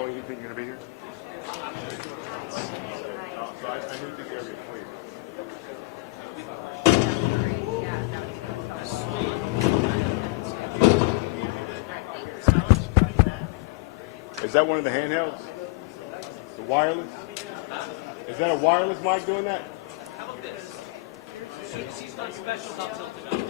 long do you think you're going to be here? So I need to get everything clear. Is that one of the handhelds? The wireless? Is that a wireless mic doing that? How about this? She's done specials up till tonight.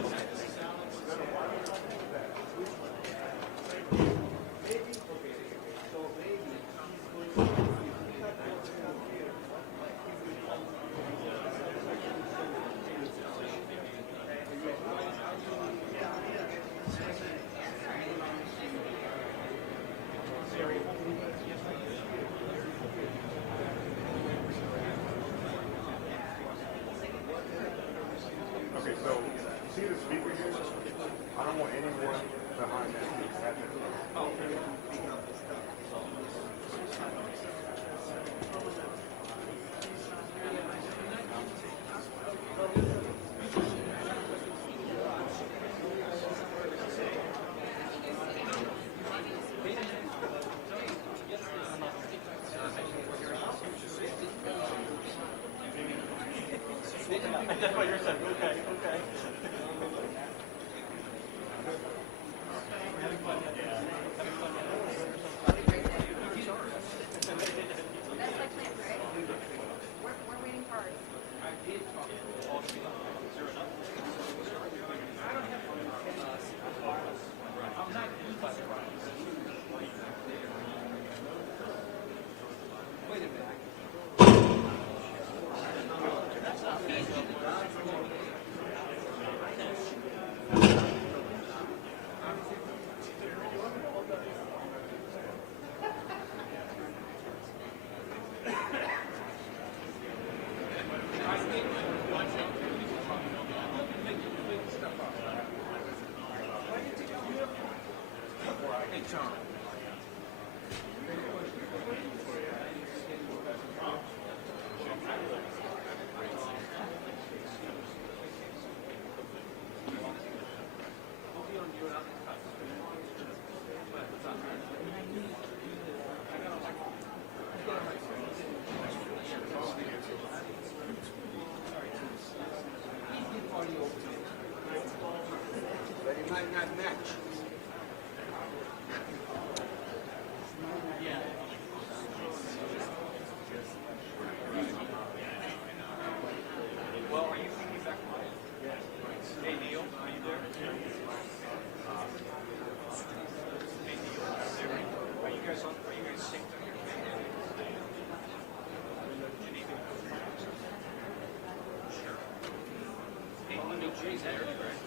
Okay, so you see the speaker here? I don't want anyone behind that. That's what you're saying. Okay, okay. We're waiting cards. Hey, Tom. But it might not match. Well, are you thinking back on it? Yes. Hey, Neil, are you there? Hey, Neil, are you guys synced on your camera? Geneva? Sure. Hey, I mean, Jay's there, right?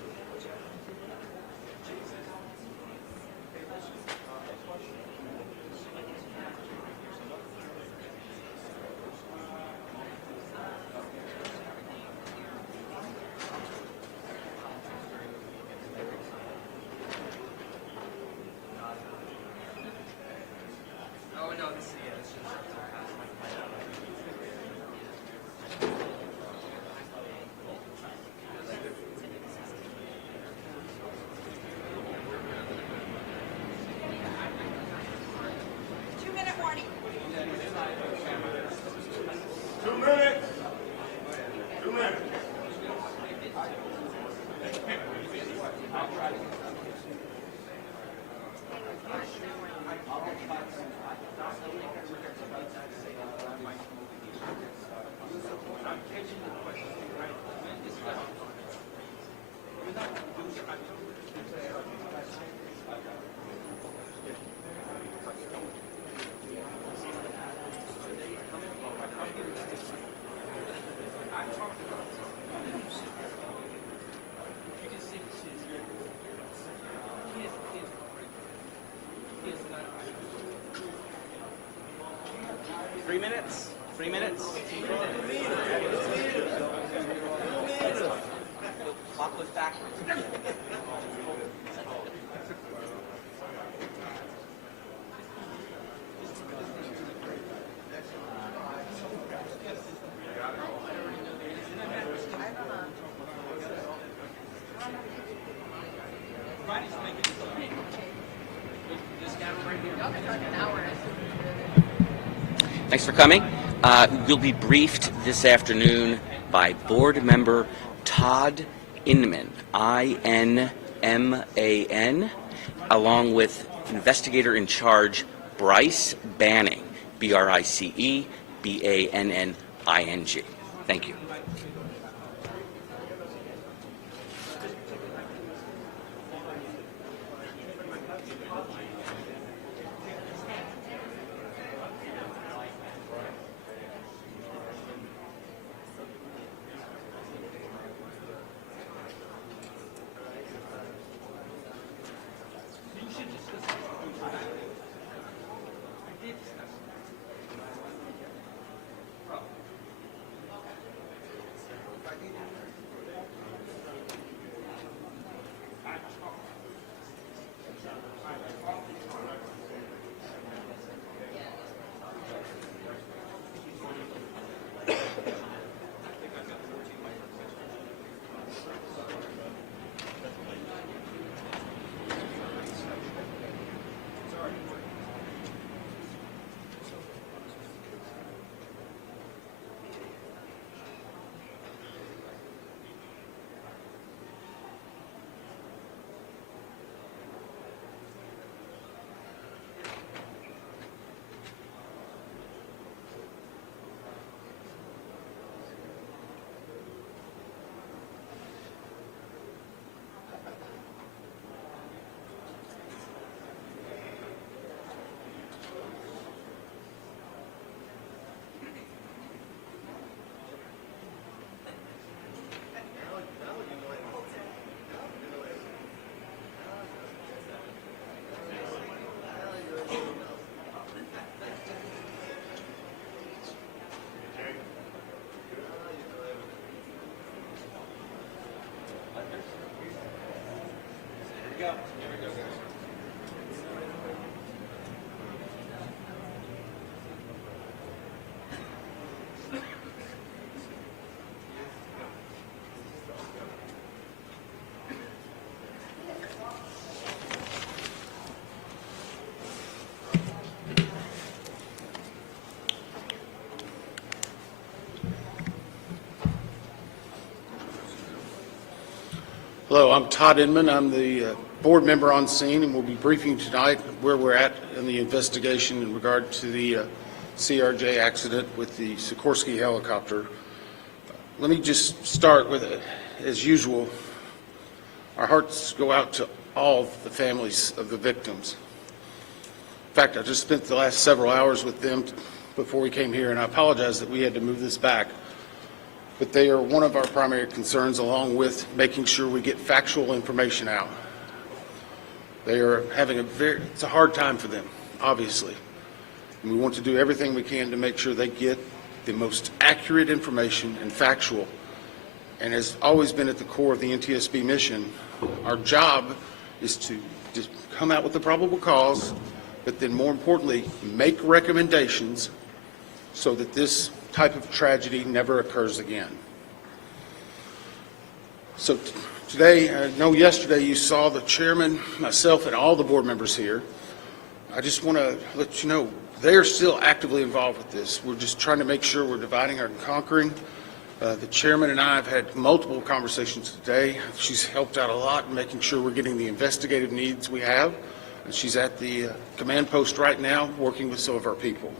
Oh, no, this is, yeah, this is Two-minute warning. 2 minutes. 2 minutes. Three minutes? 3 minutes? Clock was backwards. This camera right here. Y'all can talk an hour. Thanks for coming. You'll be briefed this afternoon by Board Member Todd Inman, I-N-M-A-N, along with Investigator in Charge Bryce Banning, B-R-I-C-E, B-A-N-N-I-N-G. Thank you. Hello, I'm Todd Inman. I'm the board member on scene, and we'll be briefing tonight where we're at in the investigation in regard to the CRJ accident with the Sikorsky helicopter. Let me just start with, as usual, our hearts go out to all the families of the victims. In fact, I just spent the last several hours with them before we came here, and I apologize that we had to move this back. But they are one of our primary concerns, along with making sure we get factual information out. They are having it's a hard time for them, obviously. And we want to do everything we can to make sure they get the most accurate information and factual. And has always been at the core of the NTSB mission, our job is to just come out with the probable cause, but then more importantly, make recommendations so that this type of tragedy never occurs again. So today, I know yesterday you saw the chairman, myself, and all the board members here. I just want to let you know they are still actively involved with this. We're just trying to make sure we're dividing and conquering. The chairman and I have had multiple conversations today. She's helped out a lot in making sure we're getting the investigative needs we have. And she's at the command post right now working with some of our people.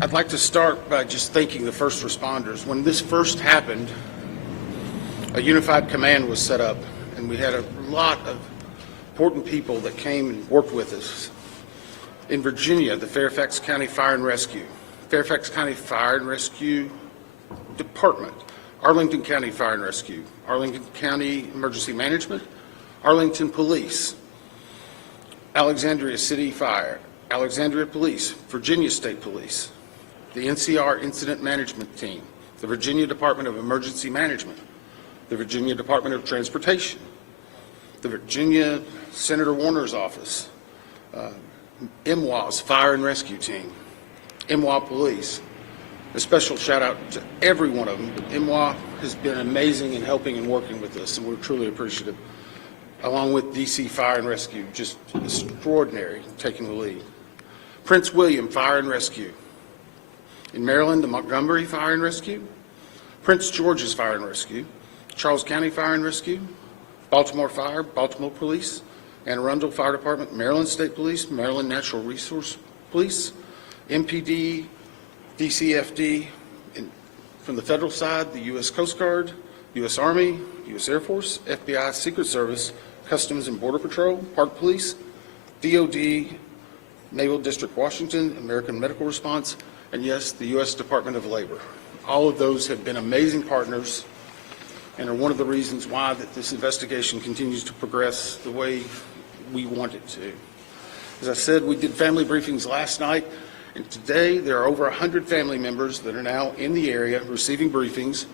I'd like to start by just thanking the first responders. When this first happened, a unified command was set up, and we had a lot of important people that came and worked with us. In Virginia, the Fairfax County Fire and Rescue Department, Arlington County Fire and Rescue, Arlington County Emergency Management, Arlington Police, Alexandria City Fire, Alexandria Police, Virginia State Police, the NCR Incident Management Team, the Virginia Department of Emergency Management, the Virginia Department of Transportation, the Virginia Senator Warner's office, MWA's Fire and Rescue Team, MWA Police. A special shout out to every one of them. MWA has been amazing in helping and working with us, and we're truly appreciative. Along with DC Fire and Rescue, just extraordinary taking the lead. Prince William Fire and Rescue. In Maryland, the Montgomery Fire and Rescue, Prince George's Fire and Rescue, Charles County Fire and Rescue, Baltimore Fire, Baltimore Police, Anne Arundel Fire Department, Maryland State Police, Maryland Natural Resource Police, MPD, DCFD, and from the federal side, the U.S. Coast Guard, U.S. Army, U.S. Air Force, FBI, Secret Service, Customs and Border Patrol, Park Police, DOD, Naval District Washington, American Medical Response, and yes, the U.S. Department of Labor. All of those have been amazing partners and are one of the reasons why that this investigation continues to progress the way we want it to. As I said, we did family briefings last night, and today there are over 100 family members that are now in the area receiving briefings,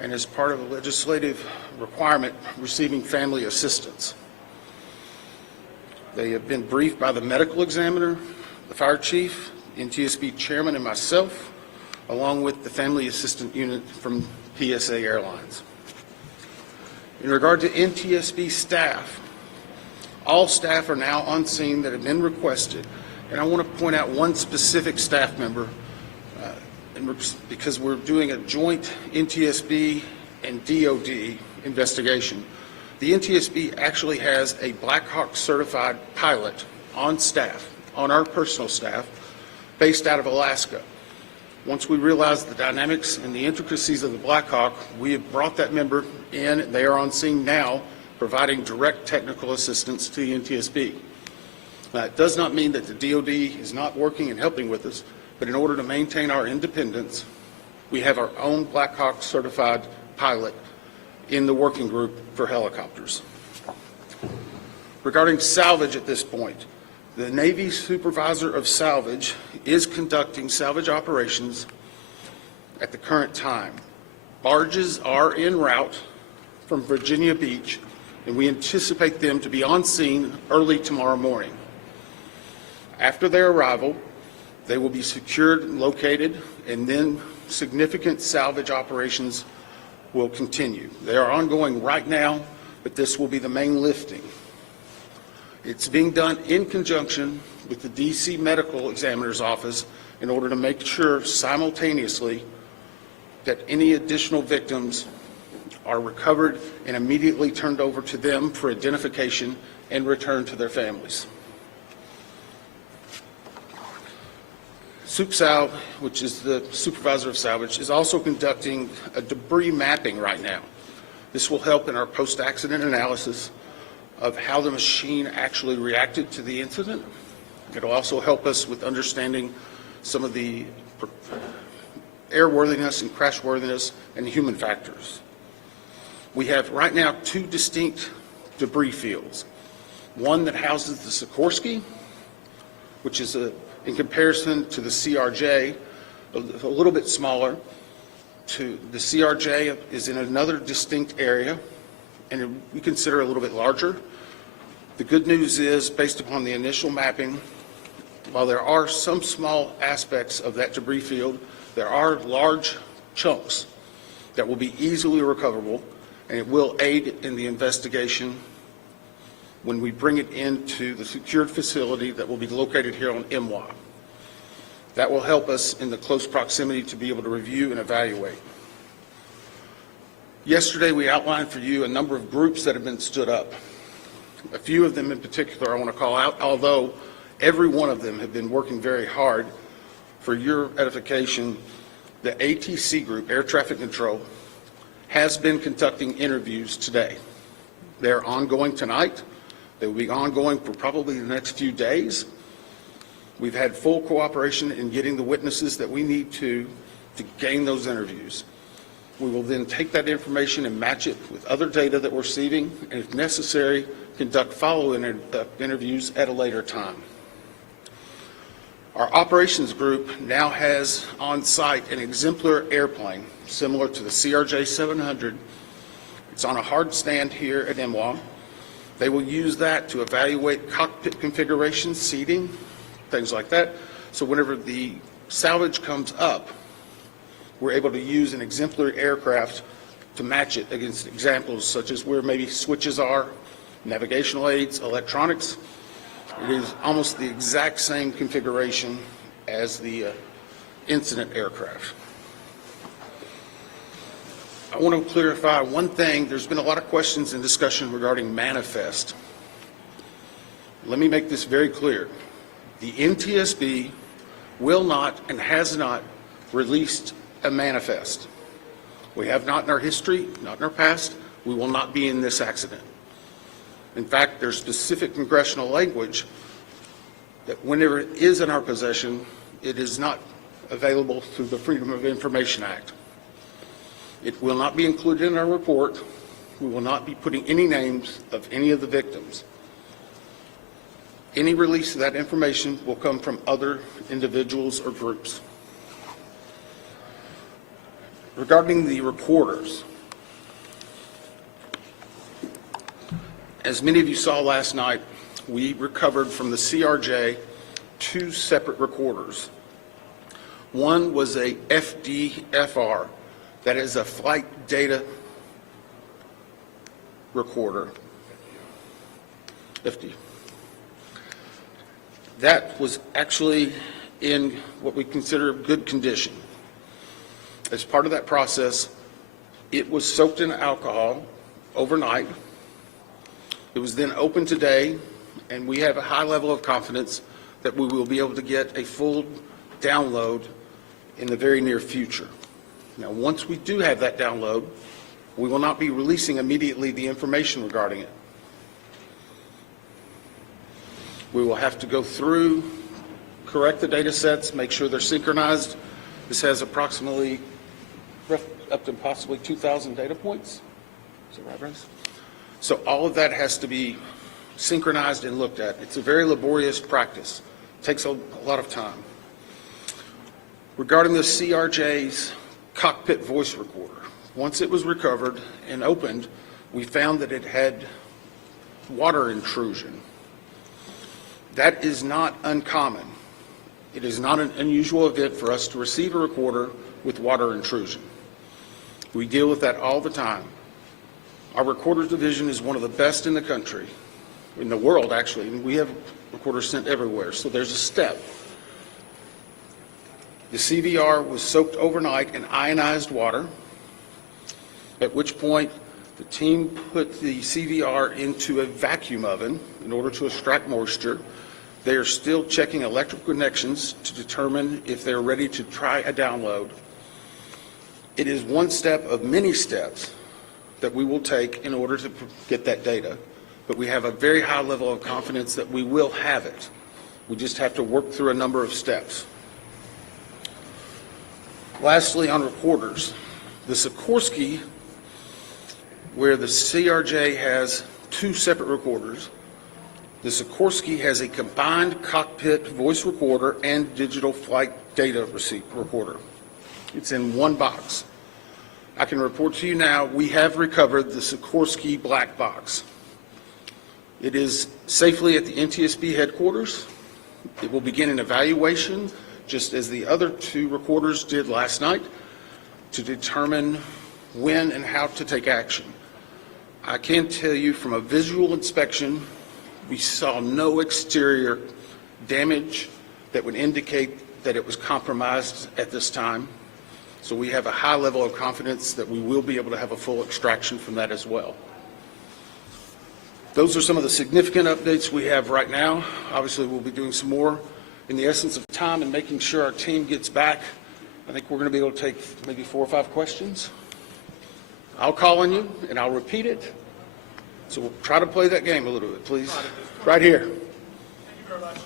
and as part of a legislative requirement, receiving family assistance. They have been briefed by the medical examiner, the fire chief, NTSB chairman, and myself, along with the family assistant unit from PSA Airlines. In regard to NTSB staff, all staff are now on scene that have been requested, and I want to point out one specific staff member because we're doing a joint NTSB and DOD investigation. The NTSB actually has a Black Hawk certified pilot on staff, on our personal staff, based out of Alaska. Once we realized the dynamics and the intricacies of the Black Hawk, we have brought that member in. They are on scene now, providing direct technical assistance to the NTSB. Now, it does not mean that the DOD is not working and helping with us, but in order to maintain our independence, we have our own Black Hawk certified pilot in the working group for helicopters. Regarding salvage at this point, the Navy Supervisor of Salvage is conducting salvage operations at the current time. Barges are en route from Virginia Beach, and we anticipate them to be on scene early tomorrow morning. After their arrival, they will be secured and located, and then significant salvage operations will continue. They are ongoing right now, but this will be the main lifting. It's being done in conjunction with the D.C. Medical Examiner's Office in order to make sure simultaneously that any additional victims are recovered and immediately turned over to them for identification and returned to their families. SupSal, which is the Supervisor of Salvage, is also conducting a debris mapping right now. This will help in our post-accident analysis of how the machine actually reacted to the incident. It'll also help us with understanding some of the airworthiness and crashworthiness and human factors. We have right now two distinct debris fields. One that houses the Sikorsky, which is in comparison to the CRJ, a little bit smaller. The CRJ is in another distinct area, and we consider a little bit larger. The good news is, based upon the initial mapping, while there are some small aspects of that debris field, there are large chunks that will be easily recoverable, and it will aid in the investigation when we bring it into the secured facility that will be located here on MWA. That will help us in the close proximity to be able to review and evaluate. Yesterday, we outlined for you a number of groups that have been stood up. A few of them in particular I want to call out, although every one of them have been working very hard. For your edification, the ATC group, Air Traffic Control, has been conducting interviews today. They're ongoing tonight. They will be ongoing for probably the next few days. We've had full cooperation in getting the witnesses that we need to gain those interviews. We will then take that information and match it with other data that we're receiving, and if necessary, conduct follow-up interviews at a later time. Our operations group now has on site an exemplar airplane similar to the CRJ-700. It's on a hard stand here at MWA. They will use that to evaluate cockpit configuration, seating, things like that. So whenever the salvage comes up, we're able to use an exemplary aircraft to match it against examples such as where maybe switches are, navigational aids, electronics. It is almost the exact same configuration as the incident aircraft. I want to clarify one thing. There's been a lot of questions and discussion regarding manifest. Let me make this very clear. The NTSB will not and has not released a manifest. We have not in our history, not in our past. We will not be in this accident. In fact, there's specific congressional language that whenever it is in our possession, it is not available through the Freedom of Information Act. It will not be included in our report. We will not be putting any names of any of the victims. Any release of that information will come from other individuals or groups. Regarding the recorders, as many of you saw last night, we recovered from the CRJ 2 separate recorders. One was a FDFR, that is a flight data recorder. FD. That was actually in what we consider good condition. As part of that process, it was soaked in alcohol overnight. It was then opened today, and we have a high level of confidence that we will be able to get a full download in the very near future. Now, once we do have that download, we will not be releasing immediately the information regarding it. We will have to go through, correct the data sets, make sure they're synchronized. This has approximately up to possibly 2,000 data points. Is that right, Bryce? So all of that has to be synchronized and looked at. It's a very laborious practice. It takes a lot of time. Regarding the CRJ's cockpit voice recorder, once it was recovered and opened, we found that it had water intrusion. That is not uncommon. It is not an unusual event for us to receive a recorder with water intrusion. We deal with that all the time. Our recorders division is one of the best in the country, in the world actually, and we have recorders sent everywhere, so there's a step. The CVR was soaked overnight in ionized water, at which point the team put the CVR into a vacuum oven in order to extract moisture. They are still checking electrical connections to determine if they're ready to try a download. It is one step of many steps that we will take in order to get that data, but we have a very high level of confidence that we will have it. We just have to work through a number of steps. Lastly, on recorders, the Sikorsky, where the CRJ has 2 separate recorders, the Sikorsky has a combined cockpit voice recorder and digital flight data recorder. It's in one box. I can report to you now, we have recovered the Sikorsky black box. It is safely at the NTSB headquarters. It will begin an evaluation, just as the other 2 recorders did last night, to determine when and how to take action. I can tell you from a visual inspection, we saw no exterior damage that would indicate that it was compromised at this time. So we have a high level of confidence that we will be able to have a full extraction from that as well. Those are some of the significant updates we have right now. Obviously, we'll be doing some more in the essence of time and making sure our team gets back. I think we're going to be able to take maybe 4 or 5 questions. I'll call on you and I'll repeat it. So we'll try to play that game a little bit, please. Right here. Thank you very much.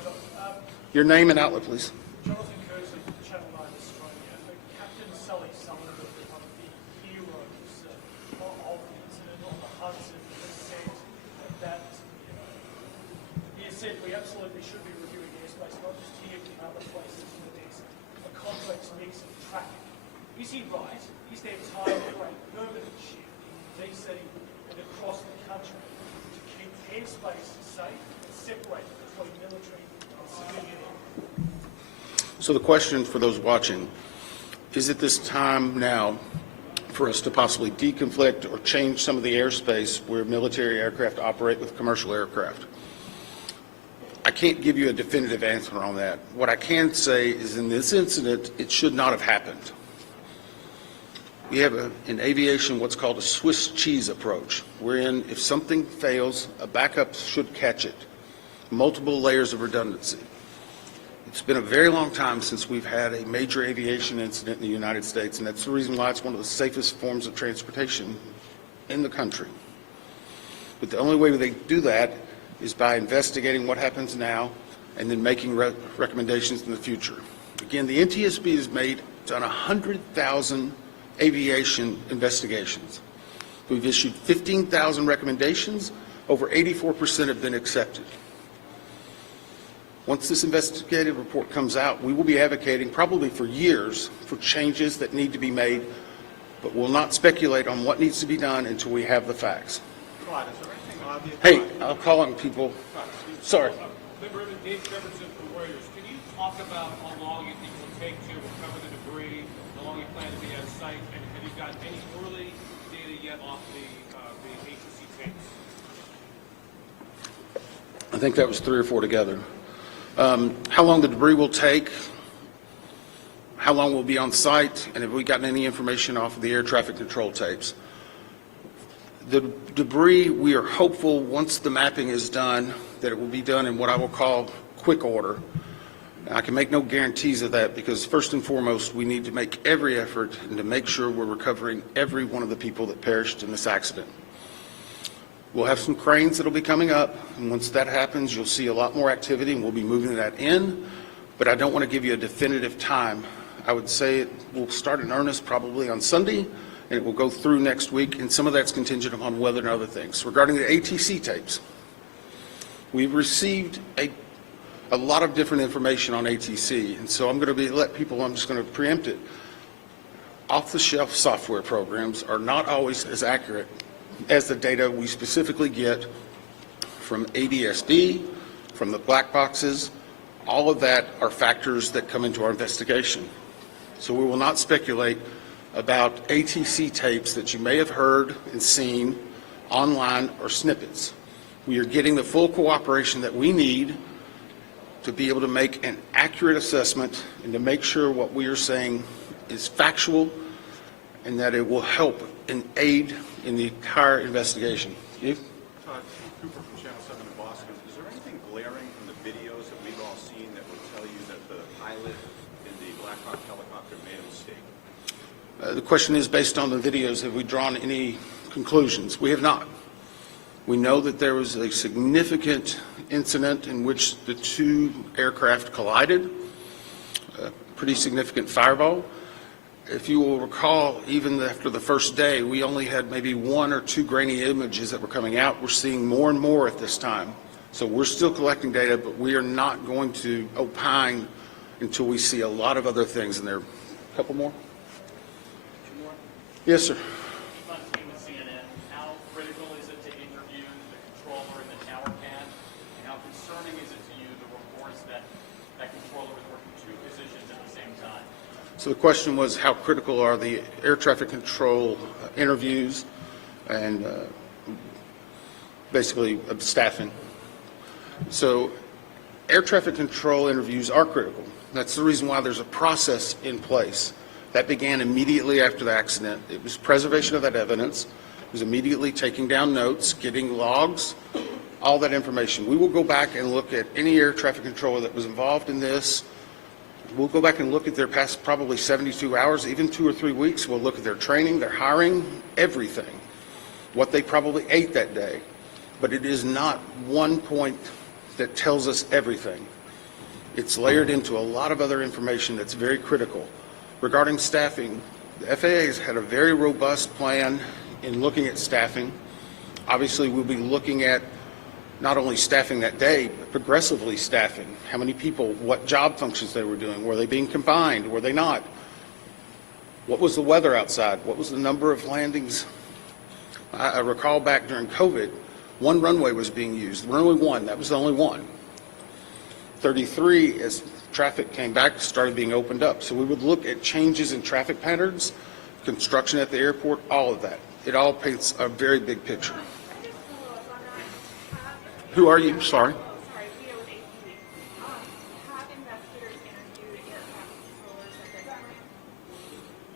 Your name and outlet, please. Jonathan Kersley from Channel 9 Australia. Captain Sully Sullivan, one of the heroes of the incident on the Hudson, has said we absolutely should be reviewing airspace, not just here but other places where there's a complex mix of traffic. Is he right? Is there time for a permanent shift in D.C. and across the country to keep airspace safe and separate between military and civilian air? So the question for those watching, is it this time now for us to possibly deconflict or change some of the airspace where military aircraft operate with commercial aircraft? I can't give you a definitive answer on that. What I can say is in this incident, it should not have happened. We have in aviation what's called a Swiss cheese approach, wherein if something fails, a backup should catch it. Multiple layers of redundancy. It's been a very long time since we've had a major aviation incident in the United States, and that's the reason why it's one of the safest forms of transportation in the country. But the only way they do that is by investigating what happens now and then making recommendations in the future. Again, the NTSB has done 100,000 aviation investigations. We've issued 15,000 recommendations. Over 84% have been accepted. Once this investigative report comes out, we will be advocating probably for years for changes that need to be made, but we'll not speculate on what needs to be done until we have the facts. Todd, is there anything obvious? Hey, I'll call on people. Sorry. Member Dave Jefferson from Reuters. Can you talk about how long you think it will take to recover the debris, how long you plan to be on site, and have you got any early data yet off the ATC tapes? I think that was 3 or 4 together. How long the debris will take, how long we'll be on site, and have we gotten any information off of the air traffic control tapes. The debris, we are hopeful once the mapping is done that it will be done in what I will call quick order. I can make no guarantees of that because first and foremost, we need to make every effort and to make sure we're recovering every one of the people that perished in this accident. We'll have some cranes that'll be coming up, and once that happens, you'll see a lot more activity, and we'll be moving that in, but I don't want to give you a definitive time. I would say it will start in earnest probably on Sunday, and it will go through next week, and some of that's contingent upon weather and other things. Regarding the ATC tapes, we've received a lot of different information on ATC, and so I'm just going to preempt it. Off-the-shelf software programs are not always as accurate as the data we specifically get from ADSB, from the black boxes. All of that are factors that come into our investigation. So we will not speculate about ATC tapes that you may have heard and seen online or snippets. We are getting the full cooperation that we need to be able to make an accurate assessment and to make sure what we are saying is factual and that it will help and aid in the entire investigation. Todd, Cooper from Channel 7 in Boston. Is there anything glaring from the videos that we've all seen that would tell you that the pilot in the Black Hawk helicopter made a mistake? The question is, based on the videos, have we drawn any conclusions? We have not. We know that there was a significant incident in which the 2 aircraft collided, a pretty significant fireball. If you will recall, even after the first day, we only had maybe 1 or 2 grainy images that were coming out. We're seeing more and more at this time. So we're still collecting data, but we are not going to opine until we see a lot of other things in there. A couple more? Yes, sir. On team with CNN, how critical is it to interview the controller in the tower pad? And how concerning is it to you, the reports that that controller was working 2 positions at the same time? So the question was, how critical are the air traffic control interviews and basically staffing? So air traffic control interviews are critical. That's the reason why there's a process in place. That began immediately after the accident. It was preservation of that evidence. It was immediately taking down notes, getting logs, all that information. We will go back and look at any air traffic controller that was involved in this. We'll go back and look at their past probably 72 hours, even 2 or 3 weeks. We'll look at their training, their hiring, everything, what they probably ate that day. But it is not one point that tells us everything. It's layered into a lot of other information that's very critical. Regarding staffing, the FAA has had a very robust plan in looking at staffing. Obviously, we'll be looking at not only staffing that day, but progressively staffing. How many people, what job functions they were doing. Were they being combined? Were they not? What was the weather outside? What was the number of landings? I recall back during COVID, 1 runway was being used. Runway 1, that was the only one. 33, as traffic came back, started being opened up. So we would look at changes in traffic patterns, construction at the airport, all of that. It all paints a very big picture. Who are you? Sorry. Sorry, Vito with ATC.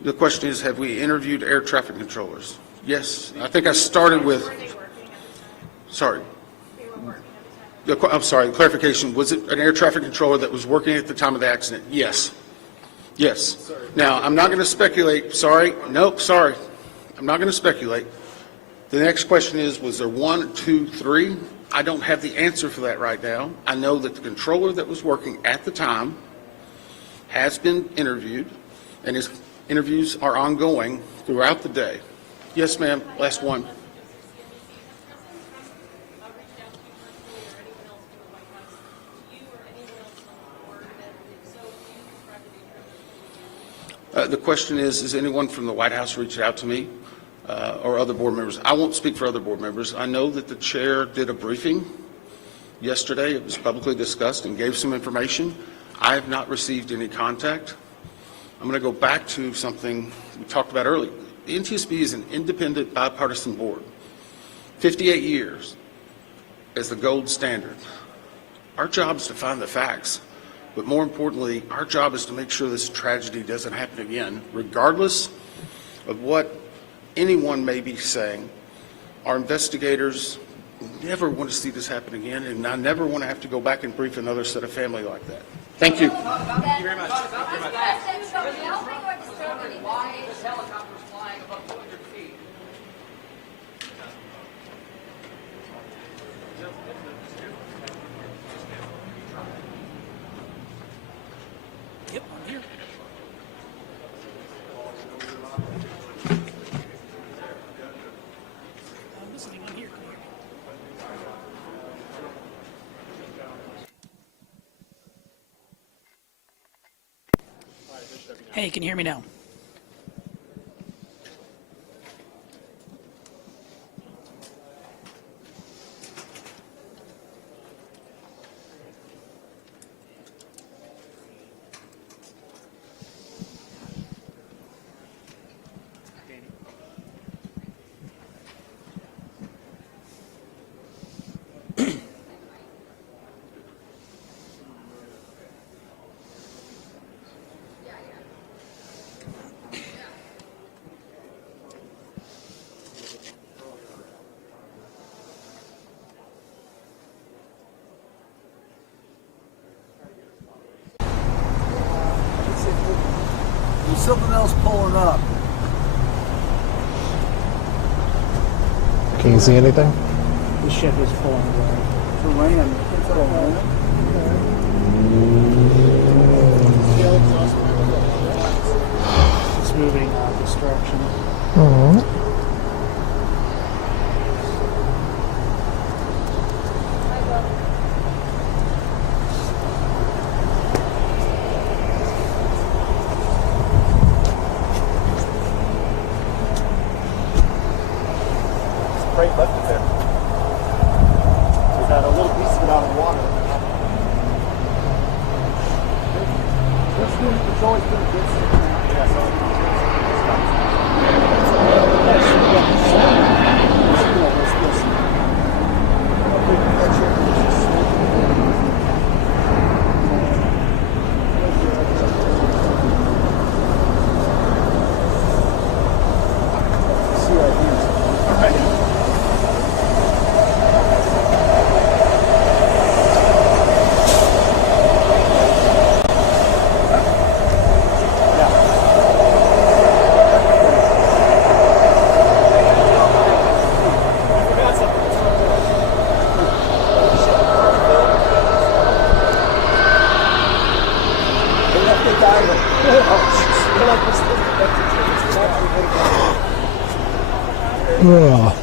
The question is, have we interviewed air traffic controllers? Yes. I think I started with, Were they working at the time? sorry. They were working at the time. I'm sorry, clarification. Was it an air traffic controller that was working at the time of the accident? Yes. Yes. Now, I'm not going to speculate. Sorry. Nope, sorry. I'm not going to speculate. The next question is, was there 1, 2, 3? I don't have the answer for that right now. I know that the controller that was working at the time has been interviewed, and his interviews are ongoing throughout the day. Yes, ma'am. Last one. The question is anyone from the White House reached out to me or other board members? I won't speak for other board members. I know that the chair did a briefing yesterday. It was publicly discussed and gave some information. I have not received any contact. I'm going to go back to something we talked about earlier. The NTSB is an independent bipartisan board. 58 years as the gold standard. Our job is to find the facts. But more importantly, our job is to make sure this tragedy doesn't happen again, regardless of what anyone may be saying. Our investigators never want to see this happen again, and I never want to have to go back and brief another set of family like that. Thank you. Thank you very much. Why is helicopters flying above 200 feet? Yep, I'm here. I'm listening. I'm here. Can you hear me? Hey, can you hear me now? There's something else pulling up. Can you see anything? The ship is pulling away. It's a land. It's a land. It's moving this direction. Mm-hmm. Freight left it there. We got a little piece of it out of the water. It's always been a good thing. Yeah, so Ugh.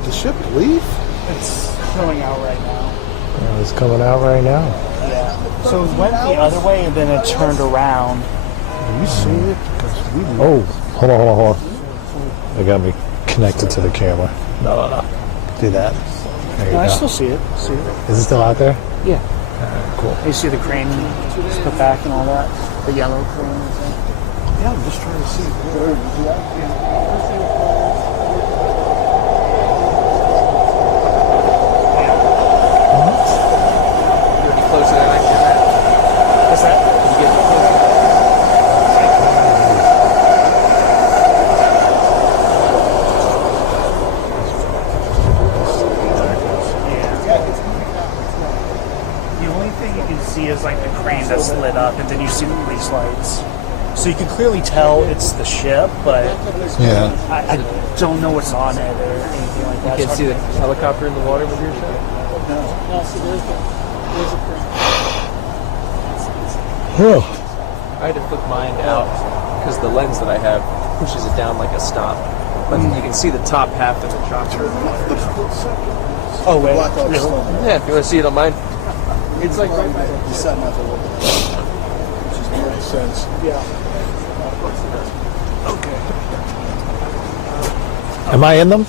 Did the ship leave? It's showing out right now. It's coming out right now. Yeah. So it went the other way and then it turned around. Have you seen it? Because we Oh, hold on. They got me connected to the camera. No. Do that. There you No, I go. still see it. See it. Is it still out there? Yeah. Cool. You see the crane just put back and all that? The yellow crane. Yeah, I'm just trying to see. Any closer than I can get? What's that? Can you get closer? The only thing you can see is like the crane that's lit up, and then you see the police lights. So you can clearly tell it's the ship, but Yeah. I don't know what's on it or anything like that. You can't see the helicopter in the water with your shot? Whew. I had to flip mine out because the lens that I have pushes it down like a stop. But you can see the top half of the chopper. Oh, wait. Yeah, if you want to see it on mine. It's like right by He's setting up a little bit. Which just makes sense. Yeah. Am I in them?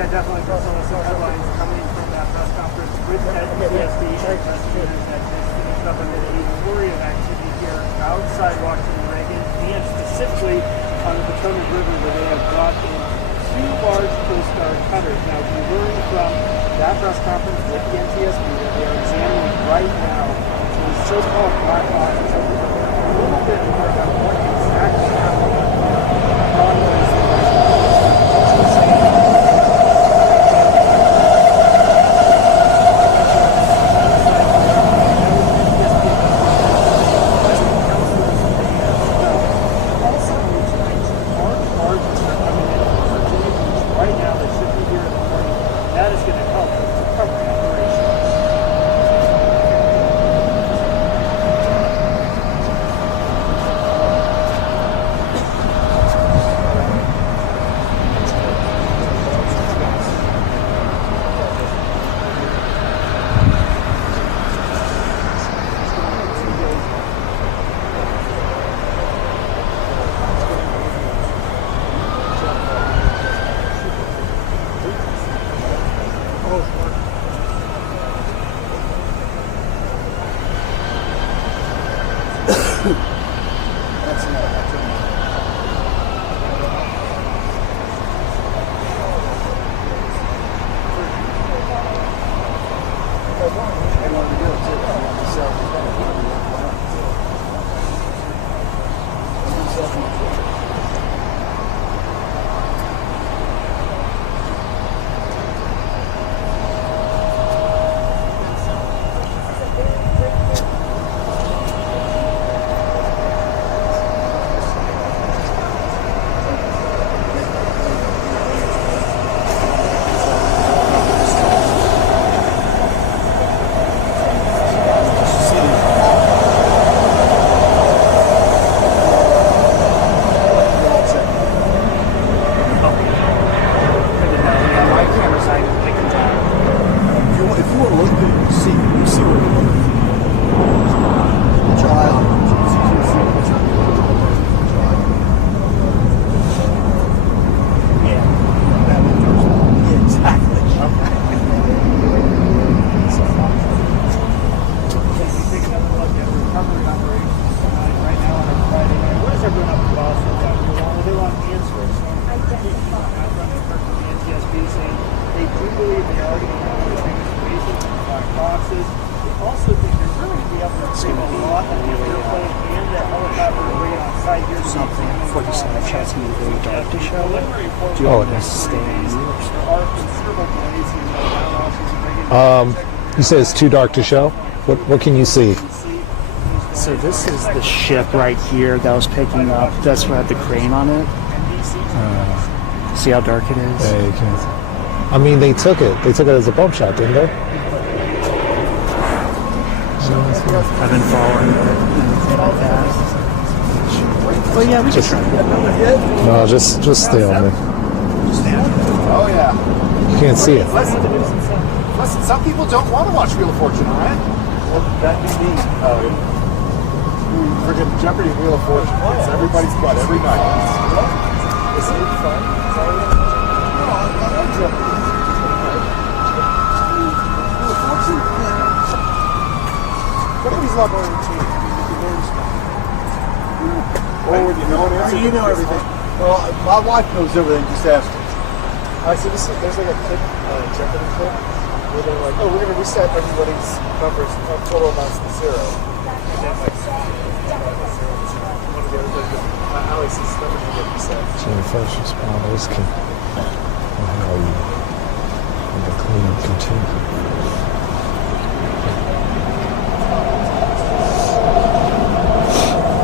Yeah, definitely across on the headlines coming from that press conference with PTSD investigators that just finished up amid a flurry of activity here outside Washington Reagan and specifically on the Potomac River where they have brought in 2 large Coast Guard cutters. Now, we learned from that press conference with the NTSB that they are examining right now the so-called black boxes. So we're going to learn a little bit more about what exactly happened on those right now, they should be here in the morning. That is going to help with the recovery operations. believe they are going to be the biggest reason for black boxes. We also think they're really going to be able to save a lot of the airplane and the helicopter to bring on site here. Something 47 shots can be very dark to show. Do you Oh, want it to is. stay in There are considerable delays in the analysis. You say it's too dark to show? What can you see? So this is the ship right here that was picking up. That's what had the crane on it. See how dark it is? Yeah, you can. I mean, they took it. They took it as a bump shot, didn't they? I've been following it. Anything like that. Well, yeah, we just try. No, just stay on there. Oh yeah. You can't see it. Listen, some people don't want to watch Wheel of Fortune, all right? Well, that'd be me. Friggin' Jeopardy and Wheel of Fortune. It's everybody's butt every night. Is it fun? Somebody's not going to team. Oh, you know everything. You know everything. Well, my wife knows everything. Just ask her. All right, so there's like a clip, Jeopardy clip, where they're like, oh, we're going to reset everybody's numbers, total amounts to zero. And then like, one of the other things, Alex's numbers will get reset. So the first responders can how you the cleanup continue.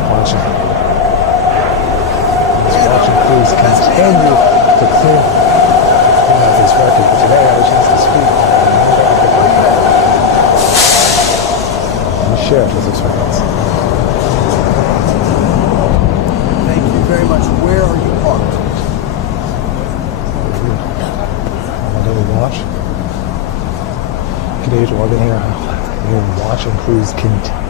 Watching crews continue to clear this record. But today I had a chance to speak. I'm sheriff with this records. Thank you very much. Where are you parked? I'm gonna watch. Good age, we're here. You're watching crews continue.